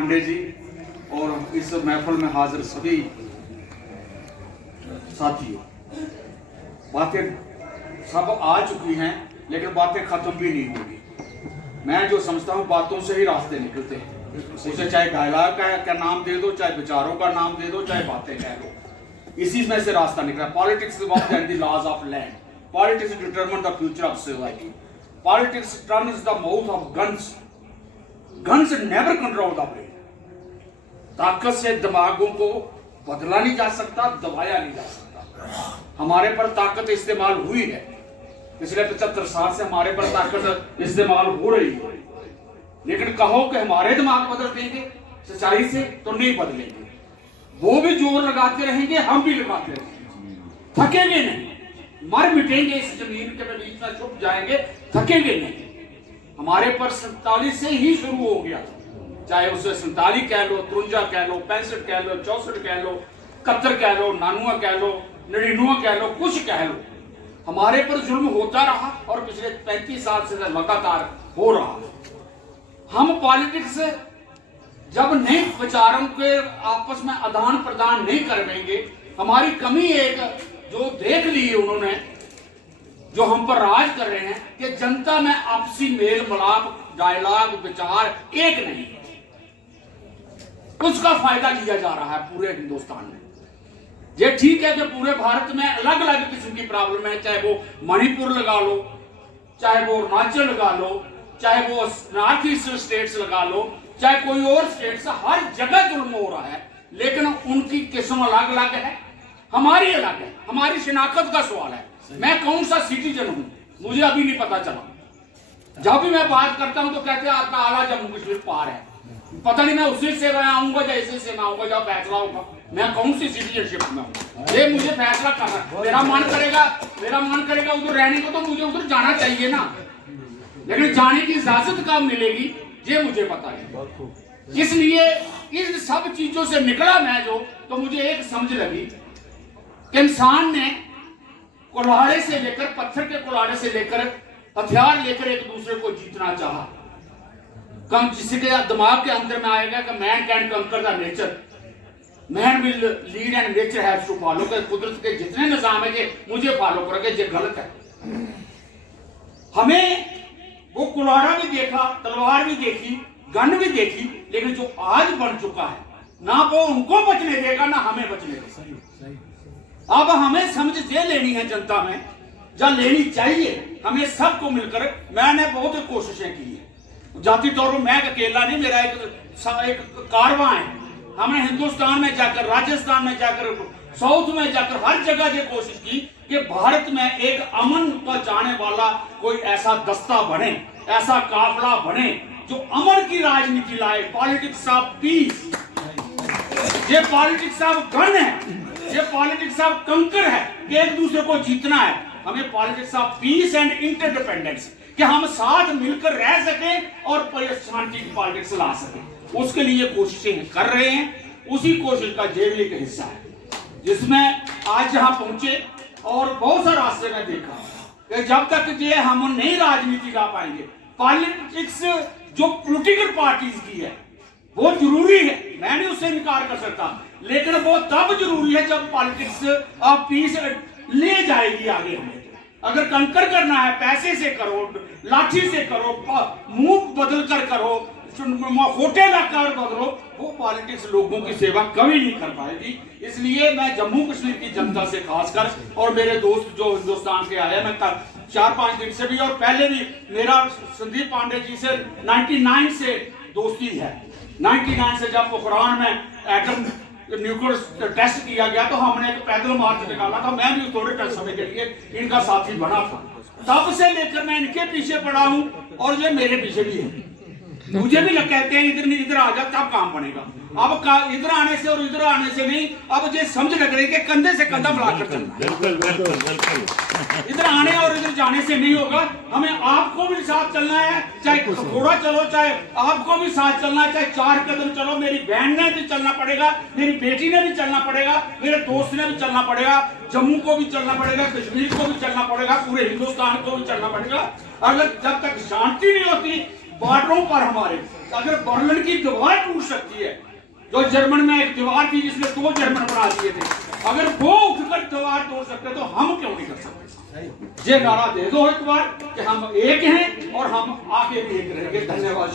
पांडे जी और इस महफिल में हाजिर सभी साथियों, बातें सब आ चुकी हैं लेकिन बातें खत्म भी नहीं होगी। मैं जो समझता हूँ बातों से ही रास्ते निकलते हैं, उसे चाहे डायलॉग का नाम दे दो, चाहे विचारों का नाम दे दो, चाहे बातें कह दो, इसी में से रास्ता निकला। Politics work and the laws of land, politics determine the future of society, politics turns the mouth of guns, guns never control the brain. ताकत से दिमागों को बदला नहीं जा सकता, दबाया नहीं जा सकता। हमारे पर ताकत इस्तेमाल हुई है, पिछले 75 साल से हमारे पर ताकत इस्तेमाल हो रही है, लेकिन कहो कि हमारे दिमाग बदल देंगे सच्चाई से, तो नहीं बदलेंगे। वो भी जोर लगाते रहेंगे, हम भी लगाते रहेंगे, थकेंगे नहीं, मर मिटेंगे इस जमीन के बीच में, छुप जाएंगे, थकेंगे नहीं। हमारे पर 47 से ही शुरू हो गया था, चाहे उसे 47 कह लो, 53 कह लो, 65 कह लो, 64 कह लो, 71 कह लो, 99 कह लो, 99 कह लो, कुछ कह लो, हमारे पर जुल्म होता रहा और पिछले 35 साल से लगातार हो रहा। हम पॉलिटिक्स जब नहीं विचारों के आपस में आदान प्रदान नहीं करवेंगे, हमारी कमी एक जो देख ली है उन्होंने, जो हम पर राज कर रहे हैं कि जनता में आपसी मेल मिलाप, डायलॉग, विचार एक नहीं, उसका फायदा लिया जा रहा है पूरे हिंदुस्तान में। ये ठीक है कि पूरे भारत में अलग अलग किस्म की प्रॉब्लम है, चाहे वो मणिपुर लगा लो, चाहे वो अरुणाचल लगा लो, चाहे वो नॉर्थ ईस्ट स्टेट्स लगा लो, चाहे कोई और स्टेट्स, हर जगह जुल्म हो रहा है, लेकिन उनकी किस्म अलग अलग है, हमारी अलग है। हमारी शिनाख्त का सवाल है, मैं कौन सा सिटीजन हूं, मुझे अभी नहीं पता चला। जब भी मैं बात करता हूं तो कहते हैं आपका आला जम्मू कश्मीर पार है, पता नहीं मैं उसी से मैं आऊंगा या इसी से मैं आऊंगा, जब फैसला होगा मैं कौन सी सिटीजनशिप में हूं, ये मुझे फैसला करना। मेरा मन करेगा उधर रहने को, तो मुझे उधर जाना चाहिए ना, लेकिन जाने की इजाजत कब मिलेगी ये मुझे पता है। इसलिए इन सब चीजों से निकला मैं जो, तो मुझे एक समझ लगी कि इंसान ने कुल्हाड़े से लेकर, पत्थर के कुल्हाड़े से लेकर, हथियार लेकर एक दूसरे को जीतना चाहा। कम जिसके दिमाग के अंदर में आएगा कि man can conquer the nature, man will lead and nature has to follow, कि कुदरत के जितने निजाम है ये मुझे फॉलो करोगे, ये गलत है। हमें वो कुल्हाड़ा भी देखा, तलवार भी देखी, गन भी देखी, लेकिन जो आज बन चुका है ना वो उनको बचने देगा ना हमें बचने देगा। अब हमें समझ ये लेनी है जनता में, जब लेनी चाहिए हमें सबको मिलकर। मैंने बहुत कोशिशें की है, जाति तौर पर मैं अकेला नहीं, मेरा एक कारवां है। हमने हिंदुस्तान में जाकर, राजस्थान में जाकर, साउथ में जाकर हर जगह ये कोशिश की कि भारत में एक अमन पहुंचाने वाला कोई ऐसा दस्ता बने, ऐसा काफिला बने जो अमन की राजनीति लाए, पॉलिटिक्स ऑफ पीस। ये पॉलिटिक्स ऑफ गन है, ये पॉलिटिक्स ऑफ कंकर है कि एक दूसरे को जीतना है। हमें politics of peace and interdependence, कि हम साथ मिलकर रह सकें और शांति की पॉलिटिक्स ला सकें, उसके लिए कोशिशें कर रहे हैं। उसी कोशिश का ये भी एक हिस्सा है जिसमें आज यहां पहुंचे और बहुत सा रास्ते में देखा कि जब तक ये हम नहीं राजनीति ला पाएंगे, पॉलिटिक्स जो पॉलिटिकल पार्टीज की है वो जरूरी है, मैं नहीं उससे इनकार कर सकता, लेकिन वो तब जरूरी है जब पॉलिटिक्स ऑफ पीस ले जाएगी आगे। हमें अगर कंकर करना है, पैसे से करो, लाठी से करो, मुंह बदल कर करो, खोटे लाकर बदलो, वो पॉलिटिक्स लोगों की सेवा कभी नहीं कर पाएगी। इसलिए मैं जम्मू कश्मीर की जनता से खासकर, और मेरे दोस्त जो हिंदुस्तान के आए, मैं 4-5 दिन से भी और पहले भी मेरा संदीप पांडे जी से 99 से दोस्ती है। 99 से जब पोखरान में एटम न्यूक्लियर टेस्ट किया गया तो हमने एक पैदल मार्च निकाला था, मैं भी थोड़े समय के लिए इनका साथी बना था। तब से लेकर मैं इनके पीछे पड़ा हूं और ये मेरे पीछे भी है। मुझे भी कहते हैं इधर आ जा तब काम बनेगा। अब इधर आने से और इधर आने से नहीं, अब ये समझ लग रही है कि कंधे से कंधा मिलाकर चलना। इधर आने और इधर जाने से नहीं होगा, हमें आपको भी साथ चलना है, चाहे थोड़ा चलो, चाहे आपको भी साथ चलना है, चाहे 4 कदम चलो। मेरी बहन ने भी चलना पड़ेगा, मेरी बेटी ने भी चलना पड़ेगा, मेरे दोस्त ने भी चलना पड़ेगा, जम्मू को भी चलना पड़ेगा, कश्मीर को भी चलना पड़ेगा, पूरे हिंदुस्तान को भी चलना पड़ेगा। अगर जब तक शांति नहीं होती, बॉर्डरों पर हमारे, अगर बर्लिन की दीवार टूट सकती है, जो जर्मन में एक दीवार थी जिसने 2 जर्मन बना दिए थे, अगर वो उठकर दीवार तोड़ सकते तो हम क्यों नहीं कर सकते? ये नारा दे दो एक बार कि हम एक हैं और हम आगे भी एक रहेंगे। धन्यवाद।